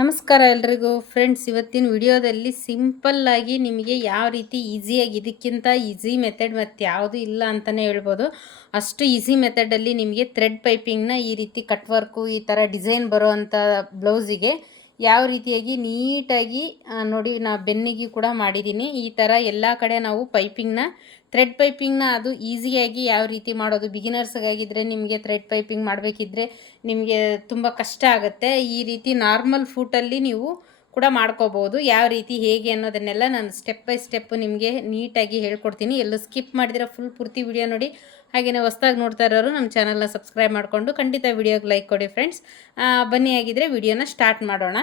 ನಮಸ್ಕಾರ ಎಲ್ರಿಗೂ ಫ್ರೆಂಡ್ಸ್. ಇವತ್ತಿನ ವಿಡಿಯೋದಲ್ಲಿ ಸಿಂಪಲ್ಲಾಗಿ ನಿಮಗೆ ಯಾವ ರೀತಿ ಈಸಿಯಾಗಿ, ಇದಕ್ಕಿಂತ ಈಸಿ ಮೆಥಡ್ ಮತ್ತು ಯಾವುದು ಇಲ್ಲ ಅಂತಲೇ ಹೇಳ್ಬೋದು. ಅಷ್ಟು ಈಸಿ ಮೆಥಡಲ್ಲಿ ನಿಮಗೆ ಥ್ರೆಡ್ ಪೈಪಿಂಗ್ನ ಈ ರೀತಿ ಕಟ್ ವರ್ಕು, ಈ ಥರ ಡಿಸೈನ್ ಬರೋ ಅಂಥ ಬ್ಲೌಸಿಗೆ ಯಾವ ರೀತಿಯಾಗಿ ನೀಟಾಗಿ ನೋಡಿ, ನಾನು ಬೆನ್ನಿಗೆ ಕೂಡ ಮಾಡಿದ್ದೀನಿ. ಈ ಥರ ಎಲ್ಲ ಕಡೆ ನಾವು ಪೈಪಿಂಗ್ನ, ಥ್ರೆಡ್ ಪೈಪಿಂಗ್ನ ಅದು ಈಸಿಯಾಗಿ ಯಾವ ರೀತಿ ಮಾಡೋದು, ಬಿಗಿನರ್ಸ್ಗಾಗಿದ್ದರೆ ನಿಮಗೆ ಥ್ರೆಡ್ ಪೈಪಿಂಗ್ ಮಾಡಬೇಕಿದ್ರೆ ನಿಮಗೆ ತುಂಬ ಕಷ್ಟ ಆಗುತ್ತೆ. ಈ ರೀತಿ ನಾರ್ಮಲ್ ಫೂಟಲ್ಲಿ ನೀವು ಕೂಡ ಮಾಡ್ಕೋಬೋದು. ಯಾವ ರೀತಿ ಹೇಗೆ ಅನ್ನೋದನ್ನೆಲ್ಲ ನಾನು ಸ್ಟೆಪ್ ಬೈ ಸ್ಟೆಪ್ ನಿಮಗೆ ನೀಟಾಗಿ ಹೇಳ್ಕೊಡ್ತೀನಿ. ಎಲ್ಲೂ ಸ್ಕಿಪ್ ಮಾಡಿದ್ರೆ ಫುಲ್ ಪೂರ್ತಿ ವಿಡಿಯೋ ನೋಡಿ. ಹಾಗೆಯೇ ಹೊಸ್ದಾಗಿ ನೋಡ್ತಾ ಇರೋರು ನಮ್ಮ ಚಾನಲ್ನ ಸಬ್ಸ್ಕ್ರೈಬ್ ಮಾಡಿಕೊಂಡು ಖಂಡಿತ ವಿಡಿಯೋಗೆ ಲೈಕ್ ಕೊಡಿ ಫ್ರೆಂಡ್ಸ್. ಬನ್ನಿ, ಆಗಿದ್ದರೆ ವಿಡಿಯೋನ ಸ್ಟಾರ್ಟ್ ಮಾಡೋಣ.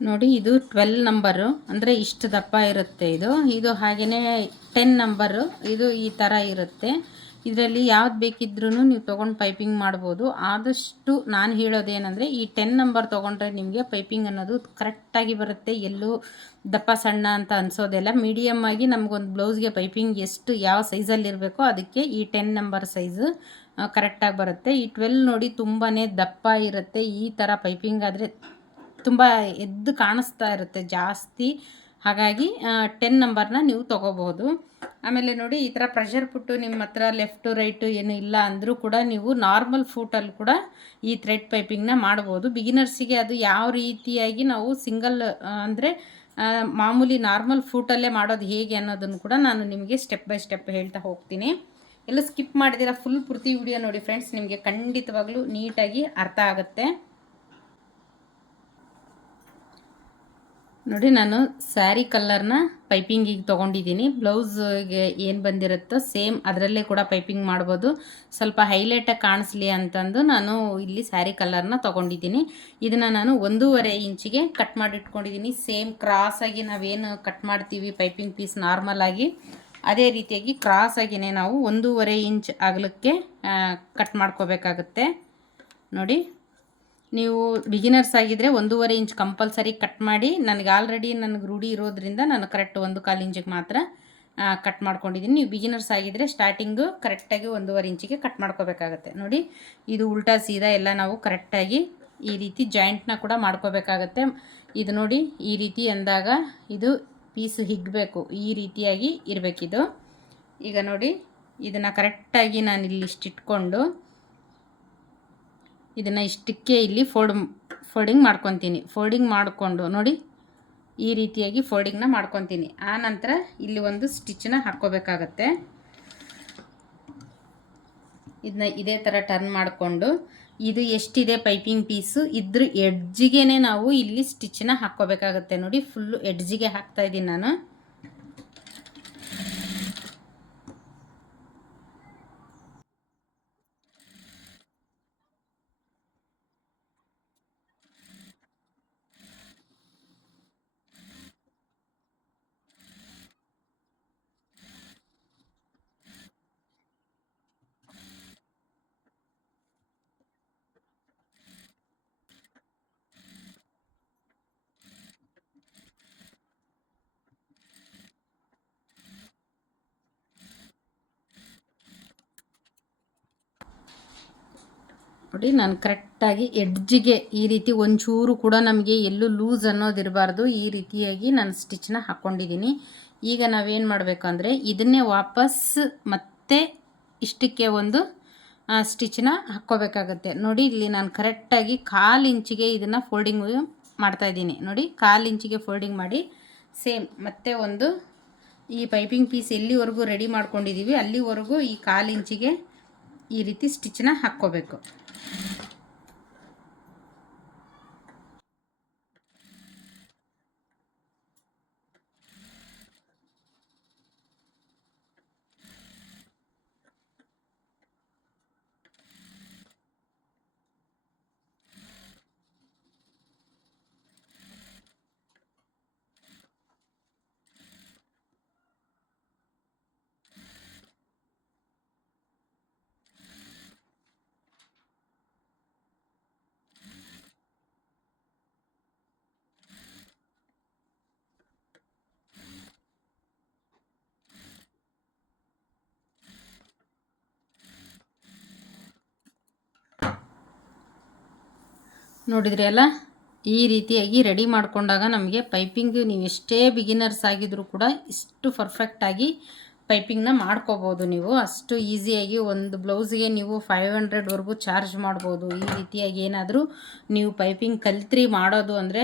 ನೋಡಿ, ಇದು 12 ನಂಬರು, ಅಂದರೆ ಇಷ್ಟು ದಪ್ಪ ಇರುತ್ತೆ ಇದು ಹಾಗೆಯೇ 10 ನಂಬರು, ಇದು ಈ ಥರ ಇರುತ್ತೆ. ಇದರಲ್ಲಿ ಯಾವ್ದು ಬೇಕಿದ್ರೂ ನೀವು ತೊಗೊಂಡು ಪೈಪಿಂಗ್ ಮಾಡ್ಬೋದು. ಆದಷ್ಟು ನಾನು ಹೇಳೋದೇನೆಂದರೆ, ಈ 10 ನಂಬರ್ ತೊಗೊಂಡ್ರೆ ನಿಮಗೆ ಪೈಪಿಂಗ್ ಅನ್ನೋದು ಕರೆಕ್ಟಾಗಿ ಬರುತ್ತೆ. ಎಲ್ಲೂ ದಪ್ಪ ಸಣ್ಣ ಅಂತ ಅನಿಸೋದಿಲ್ಲ. ಮೀಡಿಯಮ್ ಆಗಿ ನಮಗೊಂದು ಬ್ಲೌಸ್ಗೆ ಪೈಪಿಂಗ್ ಎಷ್ಟು ಯಾವ ಸೈಜಲ್ಲಿರಬೇಕೋ ಅದಕ್ಕೆ ಈ 10 ನಂಬರ್ ಸೈಜು ಕರೆಕ್ಟಾಗಿ ಬರುತ್ತೆ. ಈ 12 ನೋಡಿ ತುಂಬಾ ದಪ್ಪ ಇರುತ್ತೆ. ಈ ಥರ ಪೈಪಿಂಗ್ ಆದರೆ ತುಂಬ ಎದ್ದು ಕಾಣಿಸ್ತಾ ಇರುತ್ತೆ ಜಾಸ್ತಿ. ಹಾಗಾಗಿ 10 ನಂಬರ್ನ ನೀವು ತೊಗೋಬೋದು. ಆಮೇಲೆ ನೋಡಿ, ಈ ಥರ ಪ್ರೆಷರ್ ಪುಟ್ಟು ನಿಮ್ಮ ಹತ್ರ ಲೆಫ್ಟು ರೈಟು ಏನು ಇಲ್ಲ ಅಂದರೂ ಕೂಡ ನೀವು ನಾರ್ಮಲ್ ಫೂಟಲ್ಲಿ ಕೂಡ ಈ ಥ್ರೆಡ್ ಪೈಪಿಂಗ್ನ ಮಾಡ್ಬೋದು. ಬಿಗಿನರ್ಸಿಗೆ ಅದು ಯಾವ ರೀತಿಯಾಗಿ ನಾವು ಸಿಂಗಲ್ ಅಂದರೆ ಮಾಮೂಲಿ ನಾರ್ಮಲ್ ಫೂಟಲ್ಲೇ ಮಾಡೋದು ಹೇಗೆ ಅನ್ನೋದನ್ನು ಕೂಡ ನಾನು ನಿಮಗೆ ಸ್ಟೆಪ್ ಬೈ ಸ್ಟೆಪ್ ಹೇಳ್ತಾ ಹೋಗ್ತೀನಿ. ಎಲ್ಲ ಸ್ಕಿಪ್ ಮಾಡಿದಿರ ಫುಲ್ ಪೂರ್ತಿ ವಿಡಿಯೋ ನೋಡಿ ಫ್ರೆಂಡ್ಸ್, ನಿಮಗೆ ಖಂಡಿತವಾಗ್ಲೂ ನೀಟಾಗಿ ಅರ್ಥ ಆಗುತ್ತೆ. ನೋಡಿ, ನಾನು ಸ್ಯಾರಿ ಕಲರ್ನ ಪೈಪಿಂಗಿಗೆ ತೊಗೊಂಡಿದ್ದೀನಿ. ಬ್ಲೌಸ್ಗೆ ಏನು ಬಂದಿರುತ್ತೋ ಸೇಮ್ ಅದರಲ್ಲೇ ಕೂಡ ಪೈಪಿಂಗ್ ಮಾಡ್ಬೋದು. ಸ್ವಲ್ಪ ಹೈಲೈಟಾಗಿ ಕಾಣಿಸ್ಲಿ ಅಂತಂದು ನಾನು ಇಲ್ಲಿ ಸ್ಯಾರಿ ಕಲರ್ನ ತೊಗೊಂಡಿದ್ದೀನಿ. ಇದನ್ನು ನಾನು 1.5 ಇಂಚಿಗೆ ಕಟ್ ಮಾಡಿಟ್ಕೊಂಡಿದ್ದೀನಿ. ಸೇಮ್ ಕ್ರಾಸಾಗಿ ನಾವೇನು ಕಟ್ ಮಾಡ್ತೀವಿ ಪೈಪಿಂಗ್ ಪೀಸ್ ನಾರ್ಮಲಾಗಿ, ಅದೇ ರೀತಿಯಾಗಿ ಕ್ರಾಸಾಗಿಯೇ ನಾವು 1.5 ಇಂಚ್ ಅಗಲಕ್ಕೆ ಕಟ್ ಮಾಡ್ಕೋಬೇಕಾಗುತ್ತೆ. ನೋಡಿ, ನೀವು ಬಿಗಿನರ್ಸ್ ಆಗಿದ್ದರೆ 1.5 ಇಂಚ್ ಕಂಪಲ್ಸರಿ ಕಟ್ ಮಾಡಿ. ನನಗೆ ರೂಢಿ ಇರೋದ್ರಿಂದ ನಾನು ಕರೆಕ್ಟ್ 1/4 ಇಂಚಿಗೆ ಮಾತ್ರ ಕಟ್ ಮಾಡ್ಕೊಂಡಿದ್ದೀನಿ. ನೀವು ಬಿಗಿನರ್ಸ್ ಆಗಿದ್ದರೆ ಸ್ಟಾರ್ಟಿಂಗು ಕರೆಕ್ಟಾಗಿ 1.5 ಇಂಚಿಗೆ ಕಟ್ ಮಾಡ್ಕೋಬೇಕಾಗತ್ತೆ. ನೋಡಿ, ಇದು ಉಲ್ಟಾ ಸೀದಾ ಎಲ್ಲ ನಾವು ಕರೆಕ್ಟಾಗಿ ಈ ರೀತಿ ಜಾಯಿಂಟ್ನ ಕೂಡ ಮಾಡ್ಕೋಬೇಕಾಗತ್ತೆ. ಇದು ನೋಡಿ, ಈ ರೀತಿ ಅಂದಾಗ ಇದು ಪೀಸು ಹಿಗ್ಗಬೇಕು, ಈ ರೀತಿಯಾಗಿ ಇರಬೇಕಿದು. ಈಗ ನೋಡಿ, ಇದನ್ನು ಕರೆಕ್ಟಾಗಿ ನಾನು ಇಲ್ಲಿ ಇಷ್ಟಿಟ್ಕೊಂಡು ಇದನ್ನು ಇಷ್ಟಕ್ಕೆ ಇಲ್ಲಿ ಫೋಲ್ಡಿಂಗ್ ಮಾಡ್ಕೊತೀನಿ. ಫೋಲ್ಡಿಂಗ್ ಮಾಡಿಕೊಂಡು ನೋಡಿ, ಈ ರೀತಿಯಾಗಿ ಫೋಲ್ಡಿಂಗ್ನ ಮಾಡ್ಕೊತೀನಿ. ಆ ನಂತರ ಇಲ್ಲಿ ಒಂದು ಸ್ಟಿಚ್ಚನ್ನ ಹಾಕ್ಕೋಬೇಕಾಗತ್ತೆ. ಇದನ್ನ ಇದೇ ಥರ ಟರ್ನ್ ಮಾಡಿಕೊಂಡು, ಇದು ಎಷ್ಟಿದೆ ಪೈಪಿಂಗ್ ಪೀಸು ಇದ್ರ ಎಡ್ಜಿಗೆ ನಾವು ಇಲ್ಲಿ ಸ್ಟಿಚ್ಚನ್ನ ಹಾಕ್ಕೋಬೇಕಾಗತ್ತೆ. ನೋಡಿ, ಫುಲ್ಲು ಎಡ್ಜಿಗೆ ಹಾಕ್ತಾಯಿದ್ದೀನಿ ನಾನು. ನೋಡಿ, ನಾನು ಕರೆಕ್ಟಾಗಿ ಎಡ್ಜಿಗೆ ಈ ರೀತಿ ಒಂಚೂರು ಕೂಡ ನಮಗೆ ಎಲ್ಲೂ ಲೂಸ್ ಅನ್ನೋದಿರಬಾರ್ದು, ಈ ರೀತಿಯಾಗಿ ನಾನು ಸ್ಟಿಚ್ನ ಹಾಕ್ಕೊಂಡಿದ್ದೀನಿ. ಈಗ ನಾವೇನು ಮಾಡಬೇಕು ಅಂದರೆ, ಇದನ್ನೇ ವಾಪಸ್ ಮತ್ತೆ ಇಷ್ಟಕ್ಕೆ ಒಂದು ಸ್ಟಿಚ್ನ ಹಾಕ್ಕೋಬೇಕಾಗತ್ತೆ. ನೋಡಿ, ಇಲ್ಲಿ ನಾನು ಕರೆಕ್ಟಾಗಿ 1/4 ಇಂಚಿಗೆ ಇದನ್ನು ಫೋಲ್ಡಿಂಗ್ ಮಾಡ್ತಾಯಿದ್ದೀನಿ. ನೋಡಿ, 1/4 ಇಂಚಿಗೆ ಫೋಲ್ಡಿಂಗ್ ಮಾಡಿ ಸೇಮ್ ಮತ್ತೆ ಒಂದು ಈ ಪೈಪಿಂಗ್ ಪೀಸ್ ಎಲ್ಲಿವರೆಗೂ ರೆಡಿ ಮಾಡ್ಕೊಂಡಿದ್ದೀವಿ ಅಲ್ಲಿವರೆಗೂ ಈ 1/4 ಇಂಚಿಗೆ ಈ ರೀತಿ ಸ್ಟಿಚ್ನ ಹಾಕ್ಕೋಬೇಕು. ನೋಡಿದ್ರಿ ಅಲ್ಲ, ಈ ರೀತಿಯಾಗಿ ರೆಡಿ ಮಾಡಿಕೊಂಡಾಗ ನಮಗೆ ಪೈಪಿಂಗ್ ನೀವು ಎಷ್ಟೇ ಬಿಗಿನರ್ಸ್ ಆಗಿದ್ರೂ ಕೂಡ ಇಷ್ಟು ಪರ್ಫೆಕ್ಟಾಗಿ ಪೈಪಿಂಗ್ನ ಮಾಡ್ಕೋಬೋದು. ನೀವು ಅಷ್ಟು ಈಸಿಯಾಗಿ ಒಂದು ಬ್ಲೌಸ್ಗೆ ನೀವು 500ವರೆಗೂ ಚಾರ್ಜ್ ಮಾಡ್ಬೋದು. ಈ ರೀತಿಯಾಗಿ ಏನಾದರೂ ನೀವು ಪೈಪಿಂಗ್ ಕಲ್ತ್ರಿ ಮಾಡೋದು ಅಂದರೆ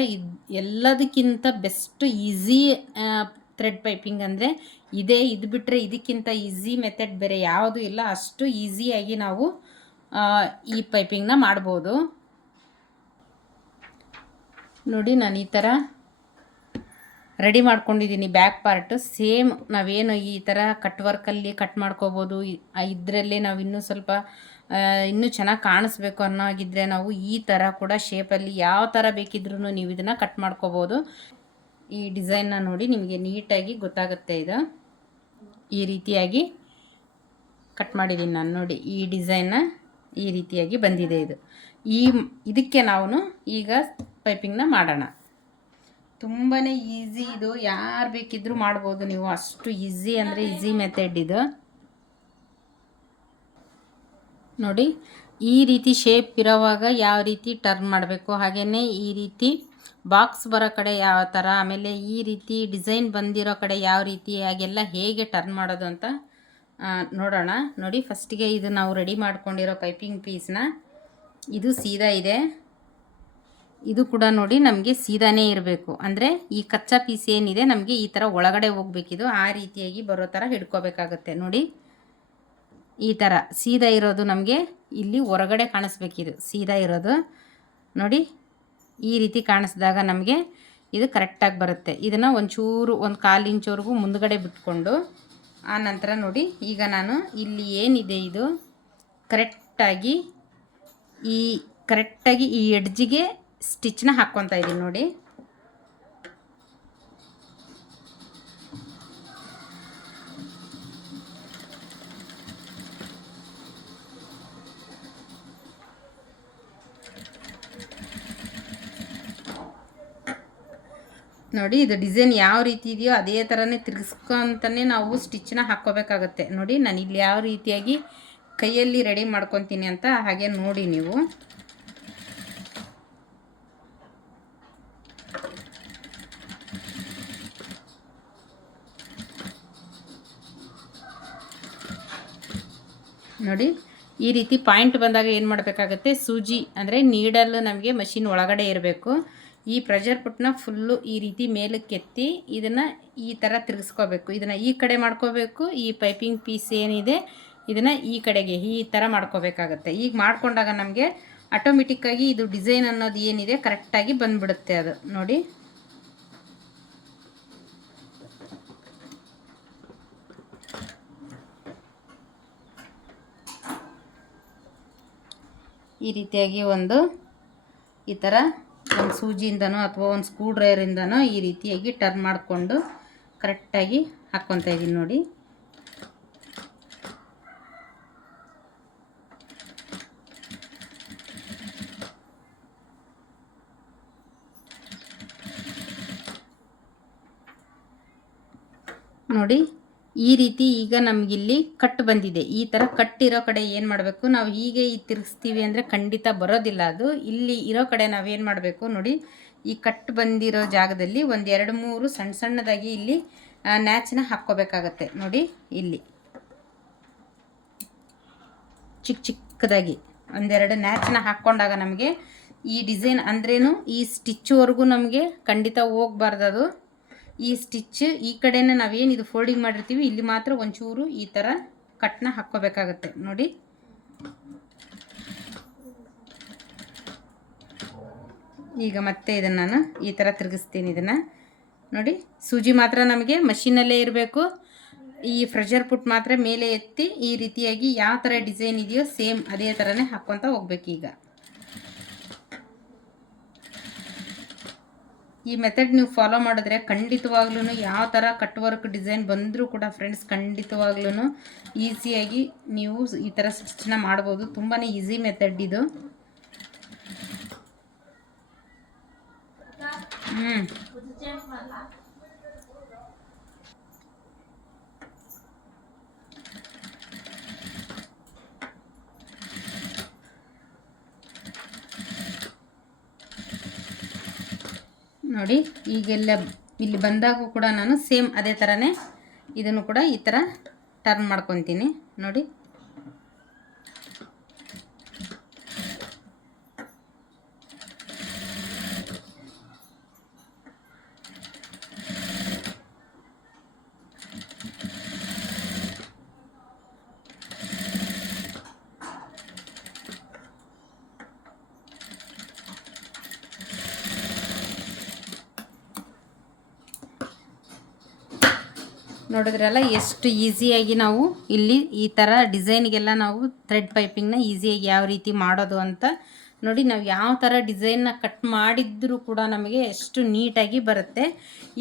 ಎಲ್ಲದಕ್ಕಿಂತ ಬೆಸ್ಟ್ ಈಸಿ ಥ್ರೆಡ್ ಪೈಪಿಂಗ್ ಅಂದರೆ ಇದು ಬಿಟ್ಟರೆ ಇದಕ್ಕಿಂತ ಈಸಿ ಮೆಥಡ್ ಬೇರೆ ಯಾವುದೂ ಇಲ್ಲ. ಅಷ್ಟು ಈಸಿಯಾಗಿ ನಾವು ಈ ಪೈಪಿಂಗ್ನ ಮಾಡ್ಬೋದು. ನೋಡಿ, ನಾನು ಈ ಥರ ರೆಡಿ ಮಾಡ್ಕೊಂಡಿದ್ದೀನಿ ಬ್ಯಾಕ್ ಪಾರ್ಟು. ಸೇಮ್ ನಾವೇನು ಈ ಥರ ಕಟ್ ವರ್ಕಲ್ಲಿ ಕಟ್ ಮಾಡ್ಕೋಬೋದು. ಇದರಲ್ಲೇ ನಾವು ಇನ್ನೂ ಸ್ವಲ್ಪ ಇನ್ನೂ ಚೆನ್ನಾಗಿ ಕಾಣಿಸ್ಬೇಕು ಅನ್ನೋಗಿದ್ದರೆ ನಾವು ಈ ಥರ ಕೂಡ ಶೇಪಲ್ಲಿ ಯಾವ ಥರ ಬೇಕಿದ್ರೂ ನೀವು ಇದನ್ನು ಕಟ್ ಮಾಡ್ಕೋಬೋದು. ಈ ಡಿಸೈನ್ನ ನೋಡಿ, ನಿಮಗೆ ನೀಟಾಗಿ ಗೊತ್ತಾಗುತ್ತೆ. ಇದು ಈ ರೀತಿಯಾಗಿ ಕಟ್ ಮಾಡಿದ್ದೀನಿ ನಾನು. ನೋಡಿ, ಈ ಡಿಸೈನ್ನ ಈ ರೀತಿಯಾಗಿ ಬಂದಿದೆ. ಇದಕ್ಕೆ ನಾವು ಈಗ ಪೈಪಿಂಗ್ನ ಮಾಡೋಣ. ತುಂಬಾ ಈಸಿ ಇದು, ಯಾರು ಬೇಕಿದ್ದರೂ ಮಾಡ್ಬೋದು ನೀವು. ಅಷ್ಟು ಈಸಿ ಅಂದರೆ ಈಸಿ ಮೆಥಡ್ ಇದು. ನೋಡಿ, ಈ ರೀತಿ ಶೇಪ್ ಇರೋವಾಗ ಯಾವ ರೀತಿ ಟರ್ನ್ ಮಾಡಬೇಕು, ಹಾಗೆಯೇ ಈ ರೀತಿ ಬಾಕ್ಸ್ ಬರೋ ಕಡೆ ಯಾವ ಥರ, ಆಮೇಲೆ ಈ ರೀತಿ ಡಿಸೈನ್ ಬಂದಿರೋ ಕಡೆ ಯಾವ ರೀತಿ, ಹಾಗೆಲ್ಲ ಹೇಗೆ ಟರ್ನ್ ಮಾಡೋದು ಅಂತ ನೋಡೋಣ. ನೋಡಿ, ಫಸ್ಟಿಗೆ ಇದು ನಾವು ರೆಡಿ ಮಾಡ್ಕೊಂಡಿರೋ ಪೈಪಿಂಗ್ ಪೀಸ್ನ ಇದು ಸೀದಾ ಇದೆ. ಇದು ಕೂಡ ನೋಡಿ ನಮಗೆ ಸೀದಾನೇ ಇರಬೇಕು. ಅಂದರೆ ಈ ಕಚ್ಚಾ ಪೀಸ್ ಏನಿದೆ ನಮಗೆ ಈ ಥರ ಒಳಗಡೆ ಹೋಗ್ಬೇಕಿದು, ಆ ರೀತಿಯಾಗಿ ಬರೋ ಥರ ಹಿಡ್ಕೋಬೇಕಾಗತ್ತೆ. ನೋಡಿ, ಈ ಥರ ಸೀದಾ ಇರೋದು ನಮಗೆ ಇಲ್ಲಿ ಹೊರಗಡೆ ಕಾಣಿಸ್ಬೇಕಿದು, ಸೀದಾ ಇರೋದು. ನೋಡಿ, ಈ ರೀತಿ ಕಾಣಿಸಿದಾಗ ನಮಗೆ ಇದು ಕರೆಕ್ಟಾಗಿ ಬರುತ್ತೆ. ಇದನ್ನು ಒಂಚೂರು ಒಂದು 1/4 ಇಂಚ್ವರೆಗೂ ಮುಂದ್ಗಡೆ ಬಿಟ್ಕೊಂಡು ಆ ನಂತರ ನೋಡಿ, ಈಗ ನಾನು ಇಲ್ಲಿ ಏನಿದೆ ಇದು ಕರೆಕ್ಟಾಗಿ ಈ ಎಡ್ಜಿಗೆ ಸ್ಟಿಚ್ನ ಹಾಕ್ಕೊತಾ ಇದ್ದೀನಿ. ನೋಡಿ, ನೋಡಿ ಇದು ಡಿಸೈನ್ ಯಾವ ರೀತಿ ಇದೆಯೋ ಅದೇ ಥರನೇ ತಿರ್ಗಿಸ್ಕೊಂತಲೇ ನಾವು ಸ್ಟಿಚ್ನ ಹಾಕ್ಕೋಬೇಕಾಗತ್ತೆ. ನೋಡಿ, ನಾನು ಇಲ್ಲಿ ಯಾವ ರೀತಿಯಾಗಿ ಕೈಯಲ್ಲಿ ರೆಡಿ ಮಾಡ್ಕೊತೀನಿ ಅಂತ ಹಾಗೆ ನೋಡಿ ನೀವು. ನೋಡಿ, ಈ ರೀತಿ ಪಾಯಿಂಟ್ ಬಂದಾಗ ಏನು ಮಾಡಬೇಕಾಗತ್ತೆ, ಸೂಜಿ ಅಂದರೆ ನೀಡಲು ನಮಗೆ ಮಷಿನ್ ಒಳಗಡೆ ಇರಬೇಕು. ಈ ಪ್ರೆಷರ್ ಪುಟ್ನ ಫುಲ್ಲು ಈ ರೀತಿ ಮೇಲಕ್ಕೆ ಎತ್ತಿ ಇದನ್ನು ಈ ಥರ ತಿರುಗಿಸ್ಕೋಬೇಕು. ಇದನ್ನು ಈ ಕಡೆ ಮಾಡ್ಕೋಬೇಕು. ಈ ಪೈಪಿಂಗ್ ಪೀಸ್ ಏನಿದೆ ಇದನ್ನು ಈ ಕಡೆಗೆ ಈ ಥರ ಮಾಡ್ಕೋಬೇಕಾಗತ್ತೆ. ಈಗ ಮಾಡ್ಕೊಂಡಾಗ ನಮಗೆ ಆಟೋಮೆಟಿಕ್ಕಾಗಿ ಇದು ಡಿಸೈನ್ ಅನ್ನೋದು ಏನಿದೆ ಕರೆಕ್ಟಾಗಿ ಬಂದುಬಿಡುತ್ತೆ. ಅದು ನೋಡಿ, ಈ ರೀತಿಯಾಗಿ ಈ ಥರ ಒಂದು ಸೂಜಿಯಿಂದನೋ ಅಥವಾ ಒಂದು ಸ್ಕ್ರೂ ಡ್ರೈವರಿಂದನೋ ಈ ರೀತಿಯಾಗಿ ಟರ್ನ್ ಮಾಡಿಕೊಂಡು ಕರೆಕ್ಟಾಗಿ ಹಾಕ್ಕೊತಾ ಇದ್ದೀನಿ. ನೋಡಿ, ನೋಡಿ ಈ ರೀತಿ ಈಗ ನಮಗಿಲ್ಲಿ ಕಟ್ ಬಂದಿದೆ. ಈ ಥರ ಕಟ್ಟಿರೋ ಕಡೆ ಏನು ಮಾಡಬೇಕು, ನಾವು ಹೀಗೆ ತಿರುಗಿಸ್ತೀವಿ ಅಂದರೆ ಖಂಡಿತ ಬರೋದಿಲ್ಲ ಅದು. ಇಲ್ಲಿ ಇರೋ ಕಡೆ ನಾವೇನು ಮಾಡಬೇಕು ನೋಡಿ, ಈ ಕಟ್ ಬಂದಿರೋ ಜಾಗದಲ್ಲಿ ಒಂದು 2-3 ಸಣ್ಣ ಸಣ್ಣದಾಗಿ ಇಲ್ಲಿ ನ್ಯಾಚನ್ನ ಹಾಕ್ಕೋಬೇಕಾಗತ್ತೆ. ನೋಡಿ, ಇಲ್ಲಿ ಚಿಕ್ಕದಾಗಿ ಒಂದೆರಡು ನ್ಯಾಚನ್ನ ಹಾಕ್ಕೊಂಡಾಗ ನಮಗೆ ಈ ಡಿಸೈನ್ ಅಂದ್ರೇನು ಈ ಸ್ಟಿಚ್ವರೆಗೂ ನಮಗೆ ಖಂಡಿತ ಹೋಗ್ಬಾರ್ದು. ಅದು ಈ ಸ್ಟಿಚ್ ಈ ಕಡೆನೇ ನಾವೇನು ಇದು ಫೋಲ್ಡಿಂಗ್ ಮಾಡಿರ್ತೀವಿ ಇಲ್ಲಿ ಮಾತ್ರ ಒಂಚೂರು ಈ ಥರ ಕಟ್ನ ಹಾಕ್ಕೋಬೇಕಾಗತ್ತೆ. ನೋಡಿ, ಈಗ ಮತ್ತೆ ಇದನ್ನು ನಾನು ಈ ಥರ ತಿರುಗಿಸ್ತೀನಿ. ಇದನ್ನು ನೋಡಿ, ಸೂಜಿ ಮಾತ್ರ ನಮಗೆ ಮಷೀನಲ್ಲೇ ಇರಬೇಕು. ಈ ಪ್ರೆಷರ್ ಪುಟ್ ಮಾತ್ರ ಮೇಲೆ ಎತ್ತಿ ಈ ರೀತಿಯಾಗಿ ಯಾವ ಥರ ಡಿಸೈನ್ ಇದೆಯೋ ಸೇಮ್ ಅದೇ ಥರನೇ ಹಾಕ್ಕೊತ ಹೋಗ್ಬೇಕು. ಈಗ ಈ ಮೆಥಡ್ ನೀವು ಫಾಲೋ ಮಾಡಿದ್ರೆ ಖಂಡಿತವಾಗ್ಲೂ ಯಾವ ಥರ ಕಟ್ ವರ್ಕ್ ಡಿಸೈನ್ ಬಂದರೂ ಕೂಡ ಫ್ರೆಂಡ್ಸ್ ಖಂಡಿತವಾಗ್ಲೂ ಈಸಿಯಾಗಿ ನೀವು ಈ ಥರ ಸ್ಟಿಚ್ನ ಮಾಡ್ಬೋದು. ತುಂಬಾ ಈಸಿ ಮೆಥಡ್ ಇದು. ನೋಡಿ ಈಗೆಲ್ಲ ಇಲ್ಲಿ ಬಂದಾಗೂ ಕೂಡ ನಾನು ಸೇಮ್ ಅದೇ ಥರನೇ ಇದನ್ನು ಕೂಡ ಈ ಥರ ಟರ್ನ್ ಮಾಡ್ಕೊತೀನಿ ನೋಡಿ. ನೋಡಿದ್ರಲ್ಲ ಎಷ್ಟು ಈಸಿಯಾಗಿ ನಾವು ಇಲ್ಲಿ ಈ ಥರ ಡಿಸೈನ್ಗೆಲ್ಲ ನಾವು ಥ್ರೆಡ್ ಪೈಪಿಂಗ್ನ ಈಸಿಯಾಗಿ ಯಾವ ರೀತಿ ಮಾಡೋದು ಅಂತ ನೋಡಿ. ನಾವು ಯಾವ ಥರ ಡಿಸೈನ್ನ ಕಟ್ ಮಾಡಿದ್ರೂ ಕೂಡ ನಮಗೆ ಎಷ್ಟು ನೀಟಾಗಿ ಬರುತ್ತೆ.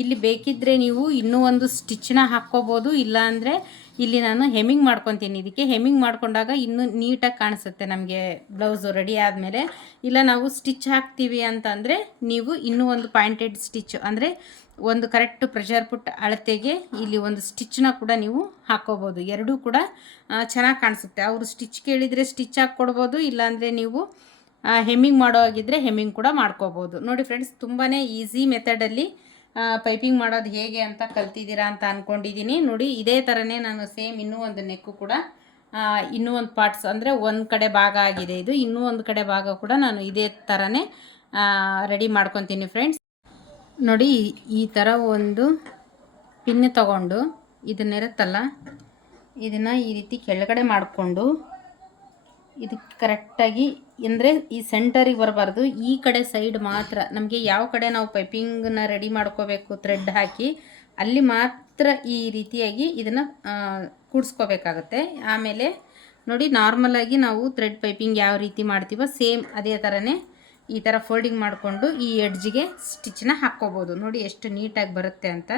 ಇಲ್ಲಿ ಬೇಕಿದ್ದರೆ ನೀವು ಇನ್ನೂ ಒಂದು ಸ್ಟಿಚ್ನ ಹಾಕ್ಕೋಬೋದು, ಇಲ್ಲಾಂದರೆ ಇಲ್ಲಿ ನಾನು ಹೆಮ್ಮಿಂಗ್ ಮಾಡ್ಕೊತೀನಿ. ಇದಕ್ಕೆ ಹೆಮ್ಮಿಂಗ್ ಮಾಡ್ಕೊಂಡಾಗ ಇನ್ನೂ ನೀಟಾಗಿ ಕಾಣಿಸುತ್ತೆ ನಮಗೆ ಬ್ಲೌಸು ರೆಡಿ ಆದಮೇಲೆ. ಇಲ್ಲ ನಾವು ಸ್ಟಿಚ್ ಹಾಕ್ತೀವಿ ಅಂತಂದರೆ ನೀವು ಇನ್ನೂ ಒಂದು ಪಾಯಿಂಟೆಡ್ ಸ್ಟಿಚ್ ಅಂದರೆ ಒಂದು ಕರೆಕ್ಟ್ ಪ್ರೆಷರ್ ಪುಟ್ ಅಳತೆಗೆ ಇಲ್ಲಿ ಒಂದು ಸ್ಟಿಚ್ನ ಕೂಡ ನೀವು ಹಾಕ್ಕೋಬೋದು. ಎರಡೂ ಕೂಡ ಚೆನ್ನಾಗಿ ಕಾಣಿಸುತ್ತೆ. ಅವರು ಸ್ಟಿಚ್ ಕೇಳಿದರೆ ಸ್ಟಿಚ್ ಹಾಕ್ಕೊಡ್ಬೋದು, ಇಲ್ಲಾಂದರೆ ನೀವು ಹೆಮ್ಮಿಂಗ್ ಮಾಡೋ ಆಗಿದ್ದರೆ ಹೆಮ್ಮಿಂಗ್ ಕೂಡ ಮಾಡ್ಕೋಬೋದು. ನೋಡಿ ಫ್ರೆಂಡ್ಸ್, ತುಂಬಾ ಈಸಿ ಮೆಥಡಲ್ಲಿ ಪೈಪಿಂಗ್ ಮಾಡೋದು ಹೇಗೆ ಅಂತ ಕಲ್ತಿದ್ದೀರಾ ಅಂತ ಅಂದ್ಕೊಂಡಿದ್ದೀನಿ. ನೋಡಿ ಇದೇ ಥರನೇ ನಾನು ಸೇಮ್ ಇನ್ನೂ ಒಂದು ನೆಕ್ಕು ಕೂಡ ಇನ್ನೂ ಒಂದು ಪಾರ್ಟ್ಸ್ ಅಂದರೆ ಒಂದು ಕಡೆ ಭಾಗ ಆಗಿದೆ ಇದು, ಇನ್ನೂ ಒಂದು ಕಡೆ ಭಾಗ ಕೂಡ ನಾನು ಇದೇ ಥರನೇ ರೆಡಿ ಮಾಡ್ಕೊತೀನಿ ಫ್ರೆಂಡ್ಸ್. ನೋಡಿ ಈ ಥರ ಒಂದು ಪಿನ್ ತಗೊಂಡು ಇದನ್ನಿರುತ್ತಲ್ಲ ಇದನ್ನು ಈ ರೀತಿ ಕೆಳಗಡೆ ಮಾಡಿಕೊಂಡು ಇದಕ್ಕೆ ಕರೆಕ್ಟಾಗಿ ಅಂದರೆ ಈ ಸೆಂಟರಿಗೆ ಬರಬಾರ್ದು, ಈ ಕಡೆ ಸೈಡ್ ಮಾತ್ರ ನಮಗೆ ಯಾವ ಕಡೆ ನಾವು ಪೈಪಿಂಗನ್ನ ರೆಡಿ ಮಾಡ್ಕೋಬೇಕು ಥ್ರೆಡ್ ಹಾಕಿ ಅಲ್ಲಿ ಮಾತ್ರ ಈ ರೀತಿಯಾಗಿ ಇದನ್ನು ಕೂಡಿಸ್ಕೋಬೇಕಾಗತ್ತೆ. ಆಮೇಲೆ ನೋಡಿ ನಾರ್ಮಲಾಗಿ ನಾವು ಥ್ರೆಡ್ ಪೈಪಿಂಗ್ ಯಾವ ರೀತಿ ಮಾಡ್ತೀವೋ ಸೇಮ್ ಅದೇ ಥರನೇ ಈ ಥರ ಫೋಲ್ಡಿಂಗ್ ಮಾಡಿಕೊಂಡು ಈ ಎಡ್ಜಿಗೆ ಸ್ಟಿಚ್ನ ಹಾಕ್ಕೋಬೋದು. ನೋಡಿ ಎಷ್ಟು ನೀಟಾಗಿ ಬರುತ್ತೆ ಅಂತ.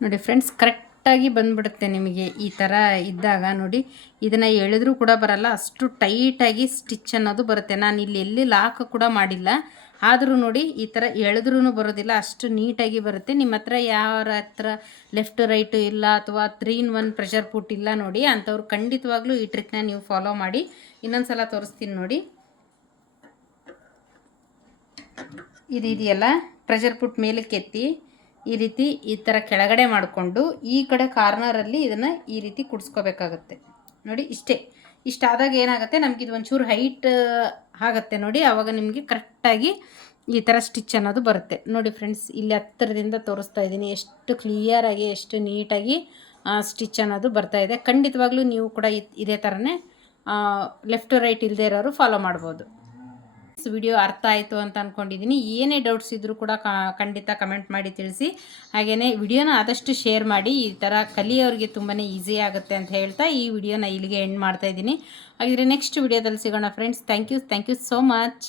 ನೋಡಿ ಫ್ರೆಂಡ್ಸ್, ಕರೆಕ್ಟಾಗಿ ಬಂದುಬಿಡುತ್ತೆ ನಿಮಗೆ ಈ ಥರ ಇದ್ದಾಗ. ನೋಡಿ ಇದನ್ನು ಎಳೆದ್ರೂ ಕೂಡ ಬರಲ್ಲ, ಅಷ್ಟು ಟೈಟಾಗಿ ಸ್ಟಿಚ್ ಅನ್ನೋದು ಬರುತ್ತೆ. ನಾನು ಇಲ್ಲಿ ಎಲ್ಲಿ ಲಾಕ್ ಕೂಡ ಮಾಡಿಲ್ಲ, ಆದರೂ ನೋಡಿ ಈ ಥರ ಎಳೆದ್ರೂ ಬರೋದಿಲ್ಲ, ಅಷ್ಟು ನೀಟಾಗಿ ಬರುತ್ತೆ. ನಿಮ್ಮ ಹತ್ರ ಯಾರ ಹತ್ರ ಲೆಫ್ಟ್ ರೈಟು ಇಲ್ಲ ಅಥವಾ 3-in-1 ಪ್ರೆಷರ್ ಪುಟ್ ಇಲ್ಲ ನೋಡಿ, ಅಂಥವ್ರು ಖಂಡಿತವಾಗ್ಲೂ ಈ ಟ್ರಿಕ್ನ ನೀವು ಫಾಲೋ ಮಾಡಿ. ಇನ್ನೊಂದು ಸಲ ತೋರಿಸ್ತೀನಿ ನೋಡಿ. ಇದೆಯಲ್ಲ ಪ್ರೆಷರ್ ಪುಟ್ ಮೇಲಕ್ಕೆ ಎತ್ತಿ ಈ ರೀತಿ ಈ ಥರ ಕೆಳಗಡೆ ಮಾಡಿಕೊಂಡು ಈ ಕಡೆ ಕಾರ್ನರಲ್ಲಿ ಇದನ್ನು ಈ ರೀತಿ ಕುಡಿಸ್ಕೋಬೇಕಾಗತ್ತೆ. ನೋಡಿ ಇಷ್ಟಾದಾಗ ಏನಾಗುತ್ತೆ, ನಮಗಿದು ಒಂಚೂರು ಹೈಟ್ ಆಗುತ್ತೆ ನೋಡಿ, ಆವಾಗ ನಿಮಗೆ ಕರೆಕ್ಟಾಗಿ ಈ ಥರ ಸ್ಟಿಚ್ ಅನ್ನೋದು ಬರುತ್ತೆ. ನೋಡಿ ಫ್ರೆಂಡ್ಸ್, ಇಲ್ಲಿ ಹತ್ತಿರದಿಂದ ತೋರಿಸ್ತಾ ಇದ್ದೀನಿ ಎಷ್ಟು ಕ್ಲಿಯರಾಗಿ ಎಷ್ಟು ನೀಟಾಗಿ ಸ್ಟಿಚ್ ಅನ್ನೋದು ಬರ್ತಾಯಿದೆ. ಖಂಡಿತವಾಗ್ಲೂ ನೀವು ಕೂಡ ಇದೇ ಥರನೇ ಲೆಫ್ಟ್ ರೈಟ್ ಇಲ್ಲದೆ ಇರೋರು ಫಾಲೋ ಮಾಡ್ಬೋದು. ವಿಡಿಯೋ ಅರ್ಥ ಆಯಿತು ಅಂತ ಅಂದ್ಕೊಂಡಿದ್ದೀನಿ. ಏನೇ ಡೌಟ್ಸ್ ಇದ್ದರೂ ಕೂಡ ಖಂಡಿತ ಕಮೆಂಟ್ ಮಾಡಿ ತಿಳಿಸಿ. ಹಾಗೆಯೇ ವಿಡಿಯೋನ ಆದಷ್ಟು ಶೇರ್ ಮಾಡಿ, ಈ ಥರ ಕಲಿಯೋರಿಗೆ ತುಂಬಾ ಈಸಿ ಆಗುತ್ತೆ ಅಂತ ಹೇಳ್ತಾ ಈ ವಿಡಿಯೋನ ಇಲ್ಲಿಗೆ ಎಂಡ್ ಮಾಡ್ತಾಯಿದ್ದೀನಿ. ಹಾಗಿದ್ರೆ ನೆಕ್ಸ್ಟ್ ವಿಡಿಯೋದಲ್ಲಿ ಸಿಗೋಣ friends. Thank you so much.